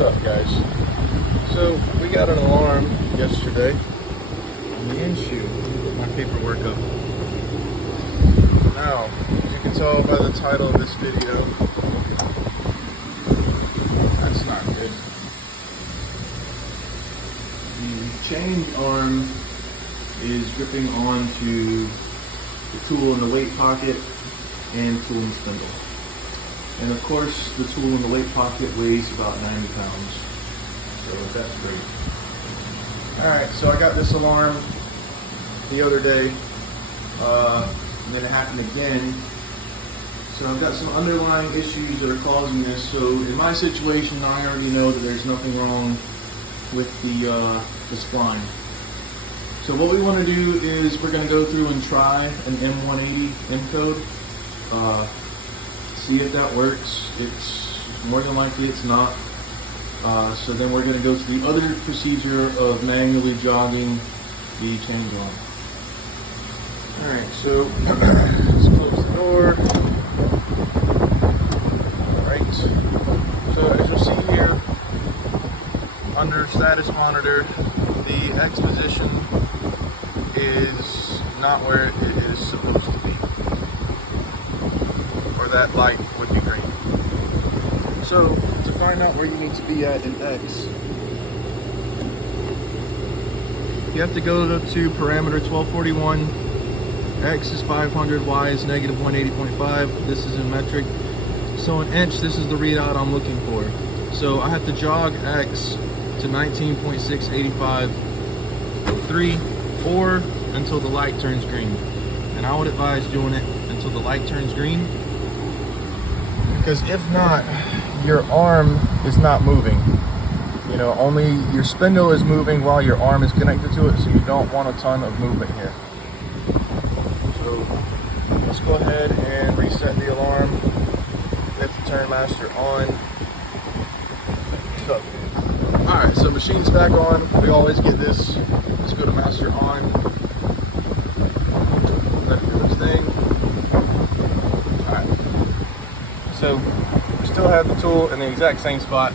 What's up, guys? So we got an alarm yesterday on the Enshu. Get my paperwork up. Now, as you can tell by the title of this video, that's not good. The change arm is gripping onto the tool in the weight pocket and tool and spindle. And of course, the tool in the weight pocket weighs about 90 pounds. So that's great. Alright, so I got this alarm the other day, and then it happened again. So I've got some underlying issues that are causing this. So in my situation, I already know that there's nothing wrong with the spline. So what we want to do is we're going to go through and try an M180 encode. See if that works. It's more than likely it's not. So then we're going to go to the other procedure of manually jogging the change arm. Alright, so let's close the door. Alright, so as you'll see here, under status monitor, the X position is not where it is supposed to be. Or that light would be green. So, to find out where you need to be at in X, you have to go to parameter 1241. X is 500, Y is negative 180.5. This is in metric. So in inch, this is the readout I'm looking for. So I have to jog X to 19.685.3 or until the light turns green. And I would advise doing it until the light turns green, because if not, your arm is not moving. You know, only your spindle is moving while your arm is connected to it, so you don't want a ton of movement here. So let's go ahead and reset the alarm. Get the turn master on. So, alright, so machine's back on. We always get this. Let's go to master on. Let it do its thing. Alright. So we still have the tool in the exact same spot.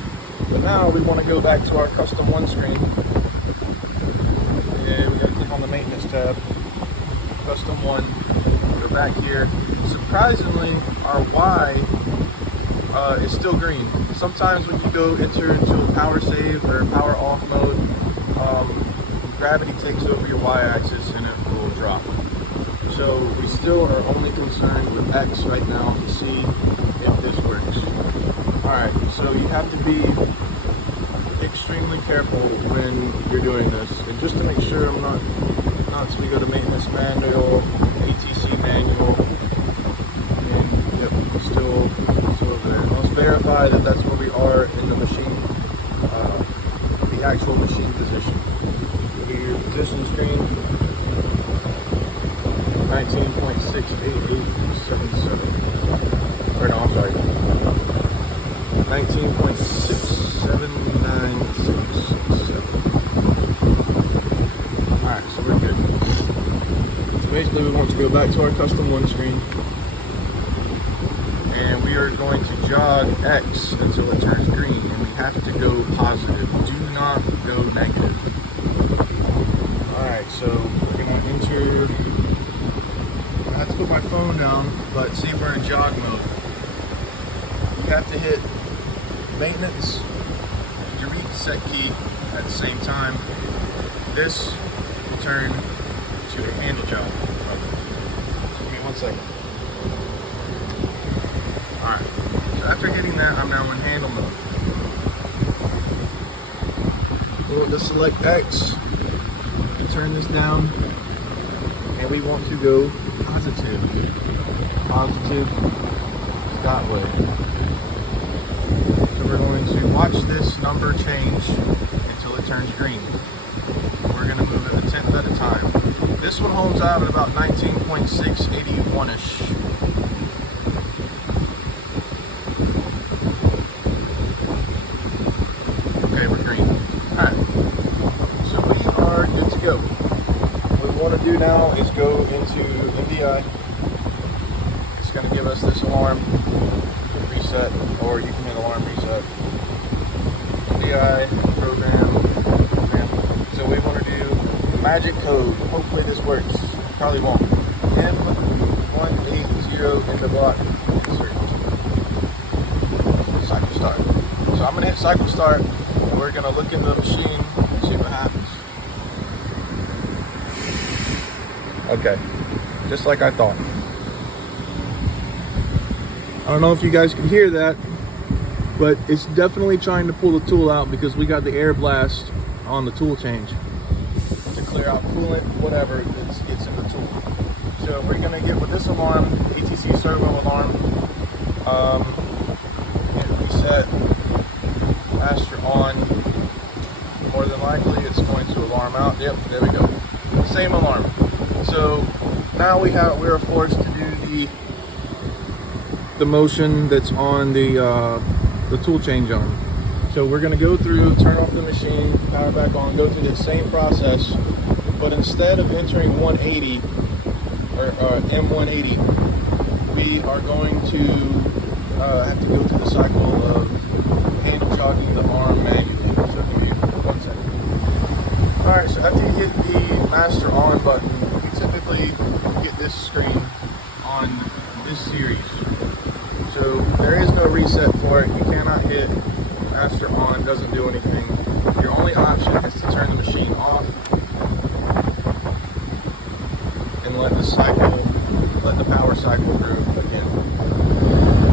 But now we want to go back to our custom one screen. And we gotta click on the maintenance tab. Custom one. Go back here. Surprisingly, our Y is still green. Sometimes when you go enter into a power save or power off mode, gravity takes over your Y-axis and it will drop. So we still are only concerned with X right now to see if this works. Alright, so you have to be extremely careful when you're doing this. And just to make sure I'm not so we go to maintenance manual, ATC manual, and yep, still over there. Let's verify that that's where we are in the machine, the actual machine position. Look at your position screen, 19.68877. Or no, I'm sorry, 19.679667. Alright, so we're good. So basically we want to go back to our custom one screen. And we are going to jog X until it turns green. And we have to go positive. Do not go negative. Alright, so we're going to enter. I have to put my phone down, but see if we're in jog mode. You have to hit maintenance, your reset key at the same time. This will turn to a handle jog. So give me 1 second. Alright, so after hitting that, I'm now in handle mode. We want to select X and turn this down, and we want to go positive. Positive dot way. So we're going to watch this number change until it turns green. We're going to move it a tenth at a time. This one holds out at about 19.681-ish. Okay, we're green. Alright, so we are good to go. What we want to do now is go into MDI. It's going to give us this alarm reset, or you can hit alarm reset. AI program. So we want to do the magic code. Hopefully this works. Probably won't. M180 in the block. Insert. Cycle start. So I'm going to hit cycle start, and we're going to look into the machine and see what happens. Okay, just like I thought. I don't know if you guys can hear that, but it's definitely trying to pull the tool out because we got the air blast on the tool change to clear out coolant, whatever gets in the tool. So we're gonna get with this alarm, ATC servo alarm, and reset master on. More than likely it's going to alarm out. Yep, there we go. Same alarm. So now we're forced to do the motion that's on the tool change arm. So we're going to go through, turn off the machine, power back on, go through the same process, but instead of entering 180 or M180, we are going to have to go through the cycle of hand jogging the arm manually. So give me 1 second. Alright, so after you hit the master on button, we typically get this screen on this series. So there is no reset for it. You cannot hit master on, doesn't do anything. Your only option is to turn the machine off and let the power cycle through again.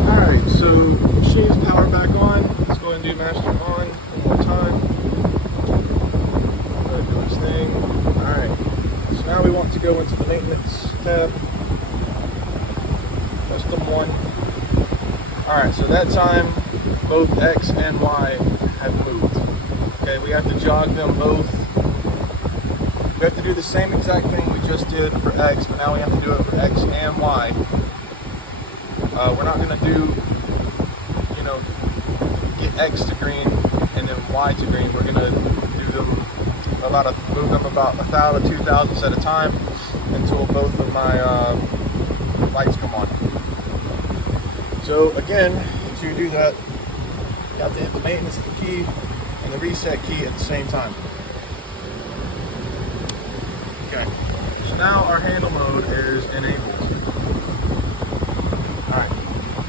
Alright, so machine's power back on. Let's go ahead and do master on one more time. Go ahead and do its thing. Alright, so now we want to go into the maintenance tab. Custom 1. Alright, so that time both X and Y have moved. Okay, we have to jog them both. We have to do the same exact thing we just did for X, but now we have to do it for X and Y. We're not going to do, get X to green and then Y to green. We're going to do them move them about 1,000 to 2 thousandths at a time until both of my lights come on. So again, to do that, you have to hit the maintenance key and the reset key at the same time. Okay, so now our handle mode is enabled. Alright,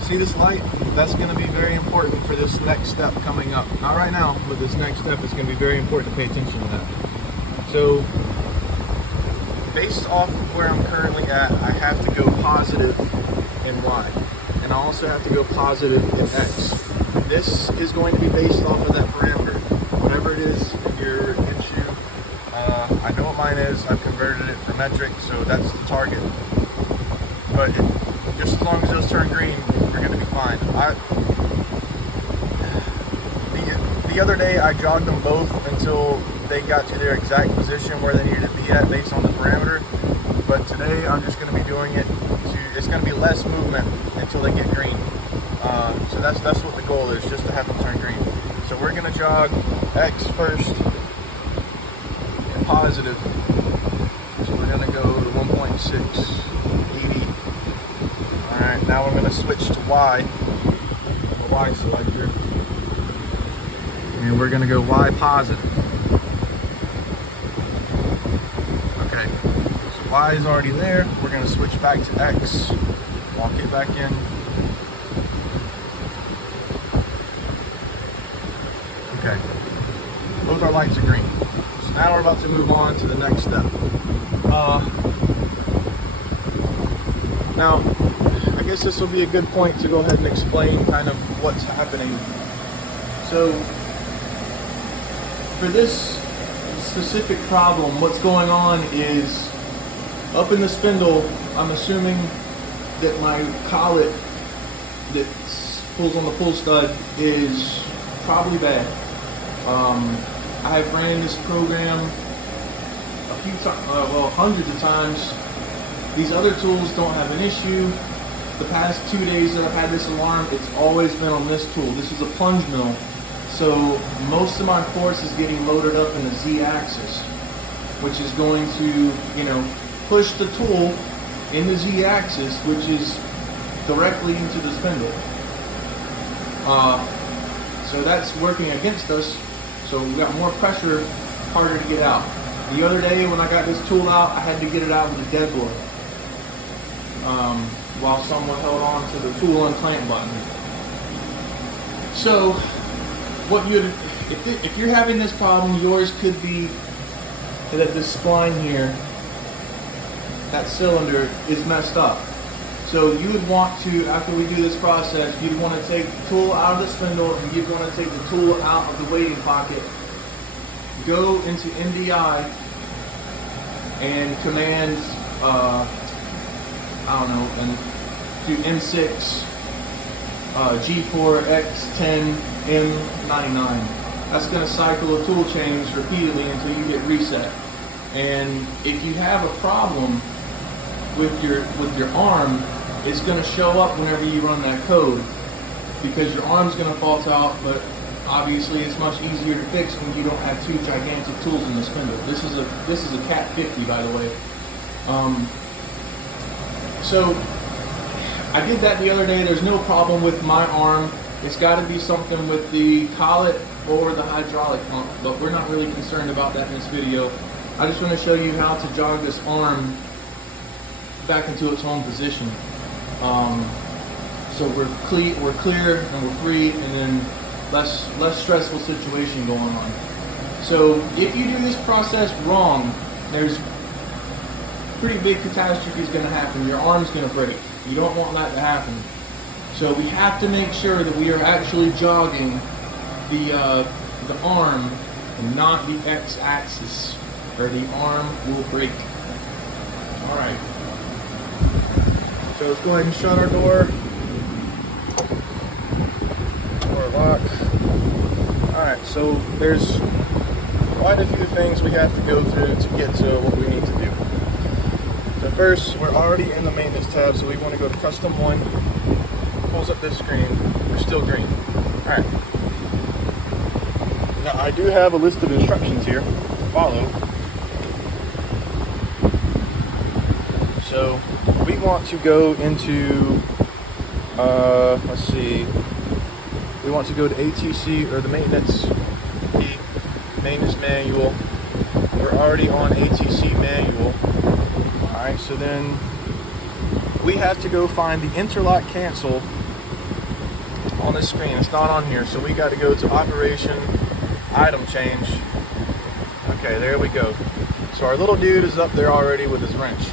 see this light? That's going to be very important for this next step coming up. Not right now, but this next step is going to be very important to pay attention to that. So, based off of where I'm currently at, I have to go positive in Y. And I also have to go positive in X. This is going to be based off of that parameter. Whatever it is in your Enshu, I know what mine is. I've converted it for metric, so that's the target. But just as long as those turn green, we're going to be fine. The other day, I jogged them both until they got to their exact position where they needed to be at based on the parameter. But today, I'm just going to be doing it it's going to be less movement until they get green. So that's what the goal is, just to have them turn green. So we're going to jog X first and positive. So we're going to go to 1.680. Alright, now we're going to switch to Y. The Y selector. And we're going to go Y positive. Okay. Y is already there. We're going to switch back to X. Walk it back in. Okay. Both our lights are green. So now we're about to move on to the next step. Now, I guess this will be a good point to go ahead and explain kind of what's happening. So, for this specific problem, what's going on is up in the spindle, I'm assuming that my collet that pulls on the pull stud is probably bad. I have ran this program a few times, hundreds of times. These other tools don't have an issue. The past 2 days that I've had this alarm, it's always been on this tool. This is a plunge mill, so most of my force is getting loaded up in the Z-axis, which is going to, push the tool in the Z-axis, which is directly into the spindle. So that's working against us. So we got more pressure, harder to get out. The other day when I got this tool out, I had to get it out with a dead blow. While someone held on to the tool and clamp button. So, if you're having this problem, yours could be that this spline here, that cylinder, is messed up. So you would want to, after we do this process, you'd want to take the tool out of the spindle and you'd want to take the tool out of the weighting pocket, go into MDI and command, I don't know, and do M6, G4, X10, M99. That's going to cycle the tool chains repeatedly until you get reset. And if you have a problem with your arm, it's going to show up whenever you run that code, because your arm's going to fault out. But obviously, it's much easier to fix when you don't have two gigantic tools in the spindle. This is a Cat 50, by the way. So I did that the other day. There's no problem with my arm. It's got to be something with the collet or the hydraulic pump, but we're not really concerned about that in this video. I just want to show you how to jog this arm back into its home position. So we're clear and we're free, and then less stressful situation going on. So if you do this process wrong, there's pretty big catastrophe is going to happen. Your arm's going to break. You don't want that to happen. So we have to make sure that we are actually jogging the arm and not the x-axis, or the arm will break. All right. So let's go ahead and shut our door. Door locked. All right. So there's quite a few things we have to go through to get to what we need to do. So first, we're already in the maintenance tab, so we want to go to custom 1. Pulls up this screen. We're still green. All right. Now I do have a list of instructions here to follow. So we want to go into, let's see, we want to go to ATC, or the maintenance key, maintenance manual. We're already on ATC manual. Alright, so then we have to go find the interlock cancel on this screen. It's not on here, so we got to go to operation, item change. Okay, there we go. So our little dude is up there already with his wrench.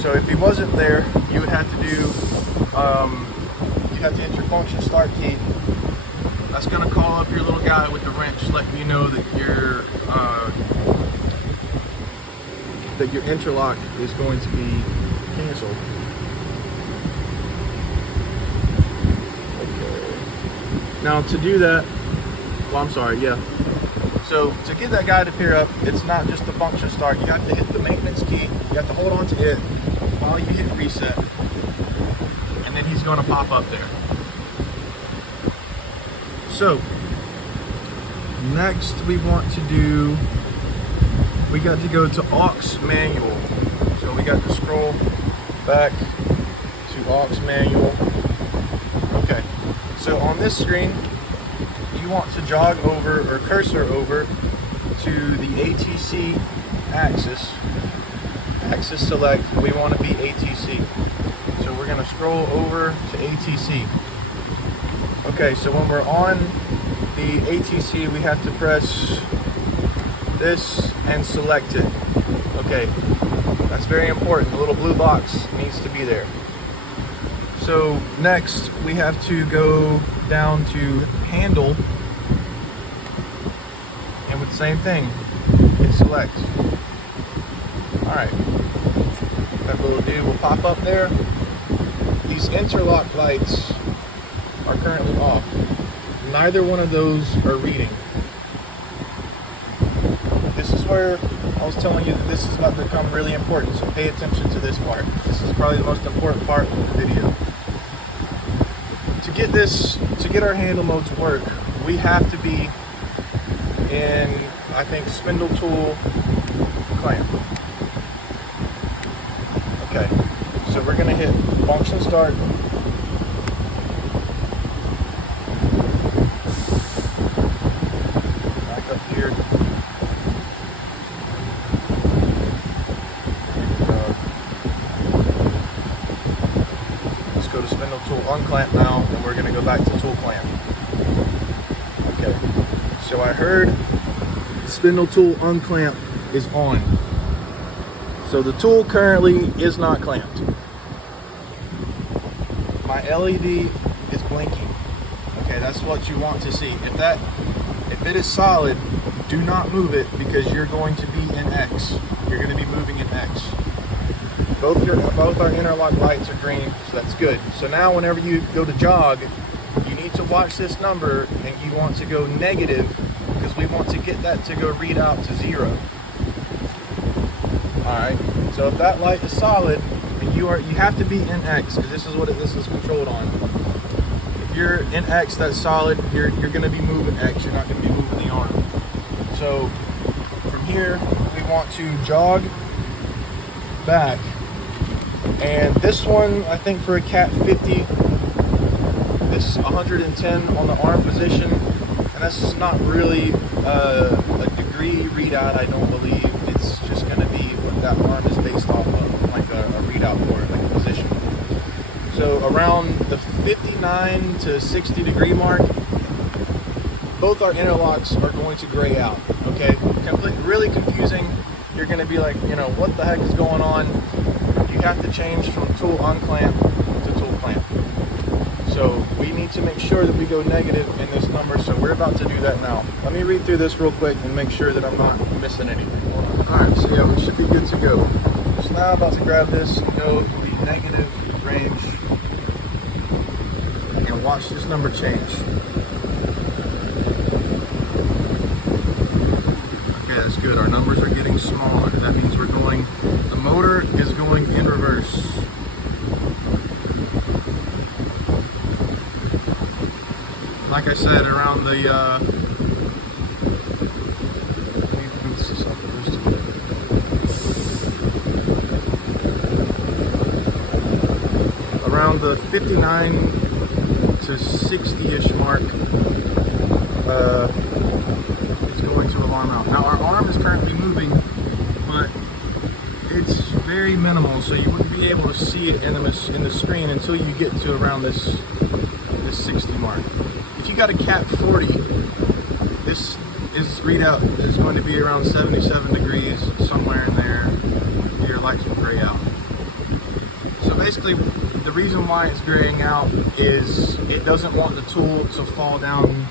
So if he wasn't there, you would have to do, you have to hit your function start key. That's going to call up your little guy with the wrench, letting you know that your interlock is going to be canceled. Okay. Now to do that, well, I'm sorry, yeah. So to get that guy to pair up, it's not just the function start. You have to hit the maintenance key. You have to hold on to it while you hit reset, and then he's going to pop up there. So next we want to do, we got to go to aux manual. So we got to scroll back to aux manual. Okay, so on this screen you want to jog over, or cursor over, to the ATC axis. Axis select, we want to be ATC. So we're going to scroll over to ATC. Okay, so when we're on the ATC, we have to press this and select it. Okay, that's very important. The little blue box needs to be there. So next, we have to go down to handle, and with the same thing, hit select. Alright, that little dude will pop up there. These interlock lights are currently off. Neither one of those are reading. This is where I was telling you that this is about to become really important, so pay attention to this part. This is probably the most important part of the video. To get our handle mode to work, we have to be in, I think, spindle tool clamp. Okay, so we're gonna hit function start, here. Let's go to spindle tool unclamp now, and we're going to go back to tool clamp. Okay, so I heard spindle tool unclamp is on. So the tool currently is not clamped. My LED is blinking. Okay, that's what you want to see. If it is solid, do not move it, because you're going to be in X. You're going to be moving in X. Both our interlock lights are green, so that's good. So now whenever you go to jog, you need to watch this number, and you want to go negative, because we want to get that to go read out to 0. Alright, so if that light is solid, and you have to be in X, because this is what this is controlled on. If you're in X, that's solid, you're going to be moving X, you're not going to be moving the arm. So from here, we want to jog back. And this one, I think for a Cat 50, it's 110 on the arm position, and that's not really a degree readout, I don't believe. It's just going to be what that arm is based off of, like a readout for it, like a position. So around the 59 to 60 degree mark, both our interlocks are going to gray out. Okay, really confusing. You're going to be like, what the heck is going on? You have to change from tool unclamp to tool clamp. So we need to make sure that we go negative in this number, so we're about to do that now. Let me read through this real quick and make sure that I'm not missing anything. Hold on. Alright, so yeah, we should be good to go. So now I'm about to grab this and go to the negative range and watch this number change. Okay, that's good. Our numbers are getting smaller. That means the motor is going in reverse. Like I said, around the around the 59 to 60-ish mark, it's going to alarm out. Now our arm is currently moving, but it's very minimal, so you wouldn't be able to see it in the screen until you get to around this 60 mark. If you got a Cat 40, this readout is going to be around 77 degrees, somewhere in there. Your lights will gray out. So basically, the reason why it's graying out is it doesn't want the tool to fall down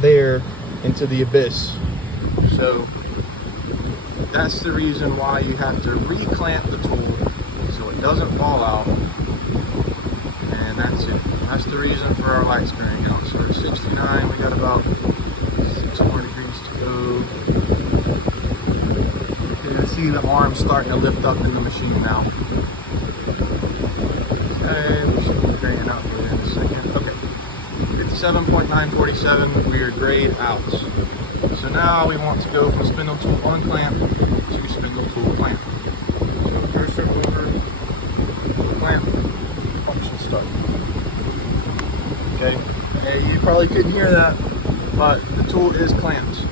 there into the abyss. So that's the reason why you have to reclamp the tool so it doesn't fall out. And that's it. That's the reason for our lights graying out. So at 69, we got about 6 more degrees to go. Okay, I see the arm starting to lift up in the machine now. Okay, we should be graying out for in a second. Okay, 57.947, we are grayed out. So now we want to go from spindle tool unclamp to spindle tool clamp. So cursor over, clamp, function start. Okay, you probably couldn't hear that, but the tool is clamped.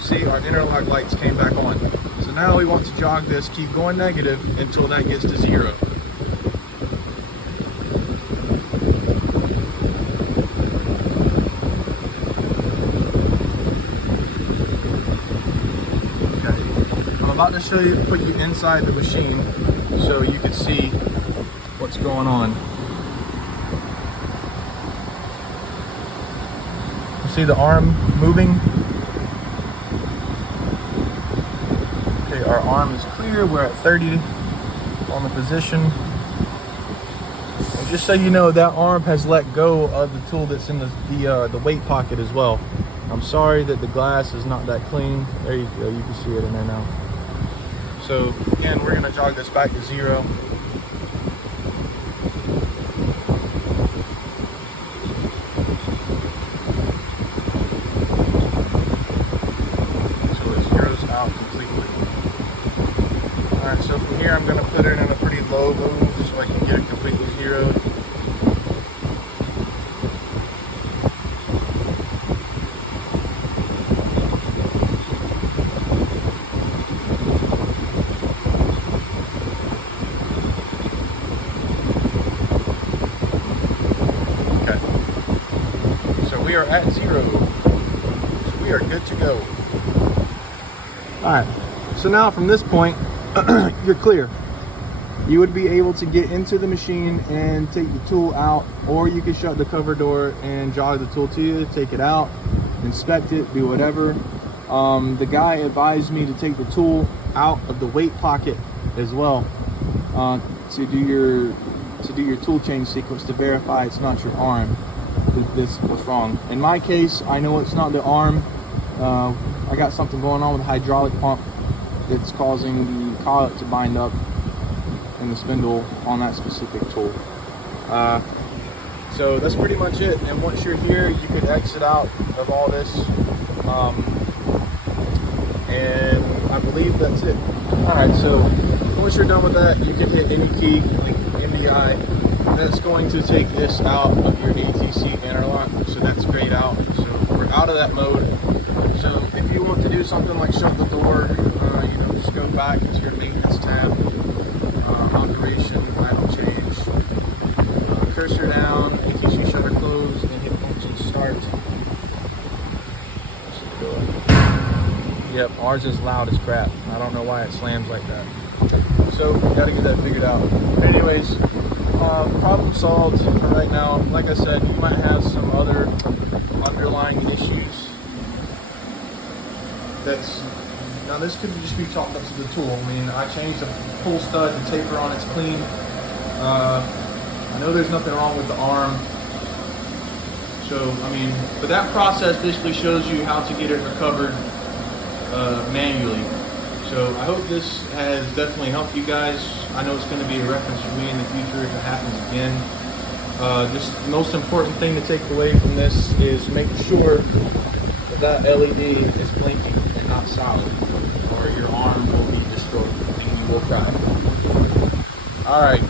See, our interlock lights came back on. So now we want to jog this, keep going negative until that gets to 0. I'm about to show you, put you inside the machine so you can see what's going on. You see the arm moving? Okay, our arm is clear. We're at 30 on the position. And just so you know, that arm has let go of the tool that's in the weight pocket as well. I'm sorry that the glass is not that clean. There you go, you can see it in there now. So again, we're gonna jog this back to 0. So it zeroes out completely. All right, so from here, I'm gonna put it in a pretty low move so I can get it completely zeroed. to go. All right, so now from this point, you're clear. You would be able to get into the machine and take the tool out, or you could shut the cover door and jog the tool to you, take it out, inspect it, do whatever. The guy advised me to take the tool out of the weight pocket as well, to do your tool change sequence to verify it's not your arm. This was wrong. In my case, I know it's not the arm. I got something going on with the hydraulic pump that's causing the collet to bind up in the spindle on that specific tool. So that's pretty much it. And once you're here, you could exit out of all this. And I believe that's it. Alright, so once you're done with that, you can hit any key, like MDI. That's going to take this out of your ATC interlock, so that's grayed out. So we're out of that mode. So if you want to do something like shut the door, just go back into your maintenance tab, operation, idle change, cursor down, ATC shutter close, and hit function start. Yep, ours is loud as crap. I don't know why it slams like that. So we gotta get that figured out. Anyways, problem solved for right now. Like I said, you might have some other underlying issues. Now this could just be chalked up to the tool. I mean, I changed the pull stud and taper on it's clean. I know there's nothing wrong with the arm. So, I mean, but that process basically shows you how to get it recovered manually. So I hope this has definitely helped you guys. I know it's going to be a reference for me in the future if it happens again. Just the most important thing to take away from this is make sure that LED is blinking and not solid, or your arm will be destroyed and you will cry. All right.